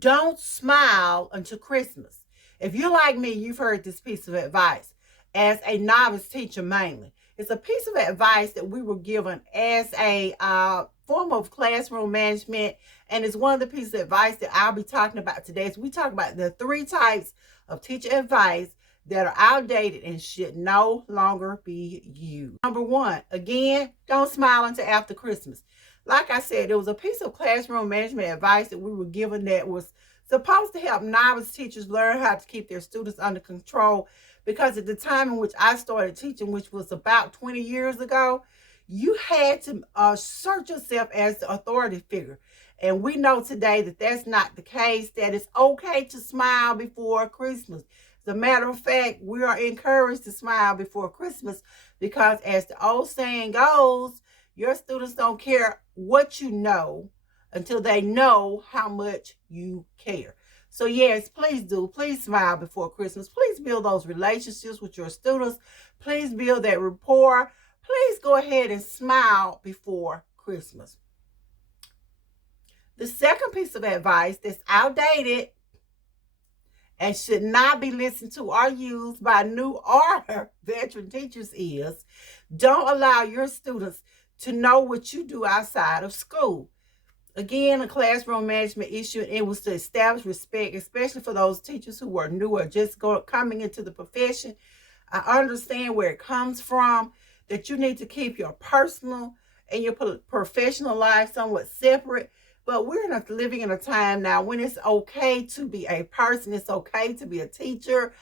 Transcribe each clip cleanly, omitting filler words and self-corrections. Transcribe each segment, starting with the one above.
Don't smile until Christmas. If you're like me, you've heard this piece of advice as a novice teacher mainly. It's a piece of advice that we were given as a form of classroom management, and it's one of the pieces of advice that I'll be talking about today. So we talk about the 3 types of teacher advice that are outdated and should no longer be used. Number 1, again, don't smile until after Christmas. Like I said, it was a piece of classroom management advice that we were given that was supposed to help novice teachers learn how to keep their students under control, because at the time in which I started teaching, which was about 20 years ago, you had to assert yourself as the authority figure. And we know today that that's not the case, that it's okay to smile before Christmas. As a matter of fact, we are encouraged to smile before Christmas because, as the old saying goes, your students don't care what you know until they know how much you care. So yes, please do. Please smile before Christmas. Please build those relationships with your students. Please build that rapport. Please go ahead and smile before Christmas. The second piece of advice that's outdated and should not be listened to or used by new or veteran teachers is, don't allow your students to know what you do outside of school. Again, a classroom management issue, and it was to establish respect, especially for those teachers who are new or just coming into the profession. I understand where it comes from, that you need to keep your personal and your professional life somewhat separate. But we're living in a time now when it's okay to be a person. It's okay to be a teacher.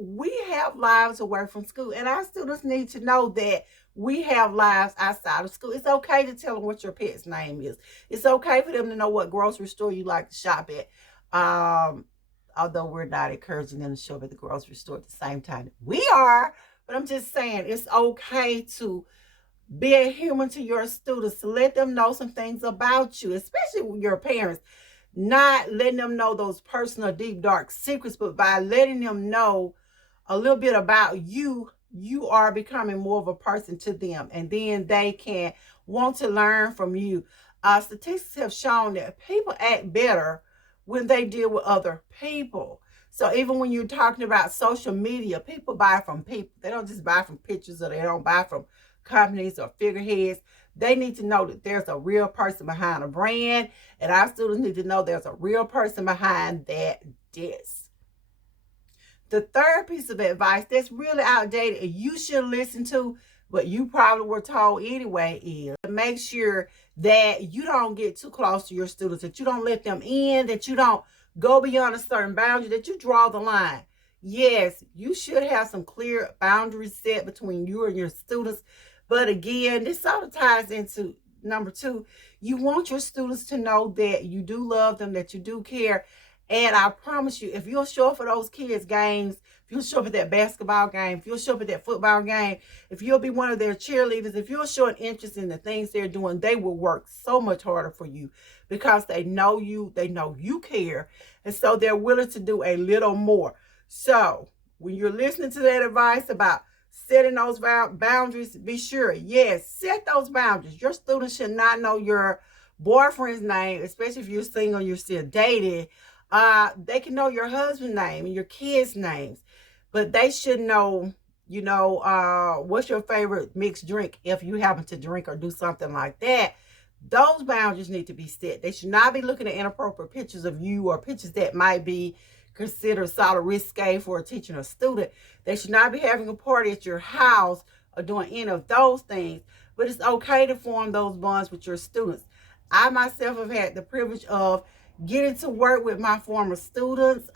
We have lives away from school, and our students need to know that we have lives outside of school. It's okay to tell them what your pet's name is. It's okay for them to know what grocery store you like to shop at. Although we're not encouraging them to shop at the grocery store at the same time we are. But I'm just saying it's okay to be a human to your students, to let them know some things about you, especially with your parents. Not letting them know those personal, deep, dark secrets, but by letting them know a little bit about you, you are becoming more of a person to them, and then they can want to learn from you. Statistics have shown that people act better when they deal with other people. So even when you're talking about social media, people buy from people. They don't just buy from pictures, or they don't buy from companies or figureheads. They need to know that there's a real person behind a brand, and our students need to know there's a real person behind that desk. The third piece of advice that's really outdated and you should listen to, but you probably were told anyway, is to make sure that you don't get too close to your students, that you don't let them in, that you don't go beyond a certain boundary, that you draw the line. Yes, you should have some clear boundaries set between you and your students. But again, this sort of ties into number 2. You want your students to know that you do love them, that you do care. And I promise you, if you'll show up for those kids' games, if you'll show up at that basketball game, if you'll show up at that football game, if you'll be one of their cheerleaders, if you'll show an interest in the things they're doing, they will work so much harder for you because they know you care. And so they're willing to do a little more. So when you're listening to that advice about setting those boundaries, be sure, yes, set those boundaries. Your students should not know your boyfriend's name, especially if you're single, you're still dating. They can know your husband's name and your kids' names, but they should know, what's your favorite mixed drink if you happen to drink or do something like that. Those boundaries need to be set. They should not be looking at inappropriate pictures of you or pictures that might be considered sort of risque for a teacher or a student. They should not be having a party at your house or doing any of those things, but it's okay to form those bonds with your students. I myself have had the privilege of getting to work with my former students.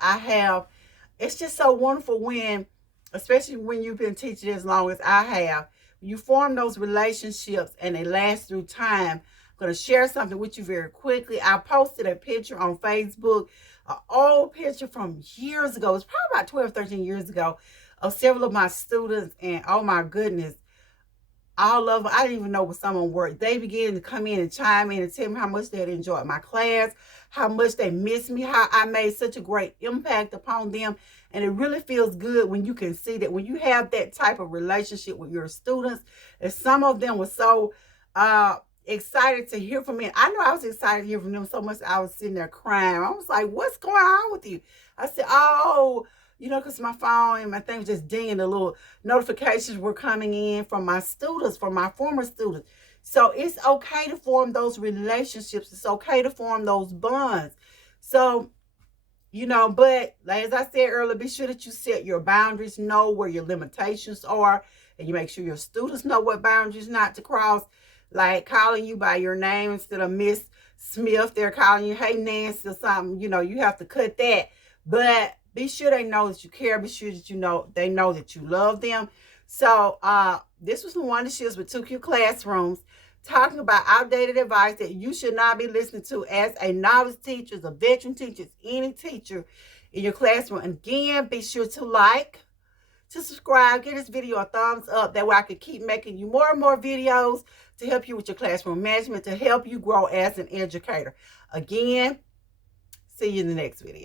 It's just so wonderful when, especially when you've been teaching as long as I have, you form those relationships and they last through time. I'm going to share something with you very quickly. I posted a picture on Facebook, an old picture from years ago. It's probably about 12, 13 years ago, of several of my students, and oh my goodness, all of them, I didn't even know what someone worked. They began to come in and chime in and tell me how much they had enjoyed my class, how much they missed me, how I made such a great impact upon them. And it really feels good when you can see that, when you have that type of relationship with your students. And some of them were so excited to hear from me. I know I was excited to hear from them so much I was sitting there crying. I was like, what's going on with you? I said, oh, you know, because my phone and my thing was just dinging. The little notifications were coming in from my students, from my former students. So it's okay to form those relationships. It's okay to form those bonds. So, you know, but like as I said earlier, be sure that you set your boundaries, know where your limitations are, and you make sure your students know what boundaries not to cross. Like calling you by your name instead of Miss Smith, they're calling you, hey, Nancy or something. You know, you have to cut that. But be sure they know that you care. Be sure that you know they know that you love them. So this was the Wonder Shields with 2Q Classrooms, talking about outdated advice that you should not be listening to as a novice teacher, as a veteran teacher, as any teacher in your classroom. And again, be sure to like, to subscribe, give this video a thumbs up. That way I can keep making you more and more videos to help you with your classroom management, to help you grow as an educator. Again, see you in the next video.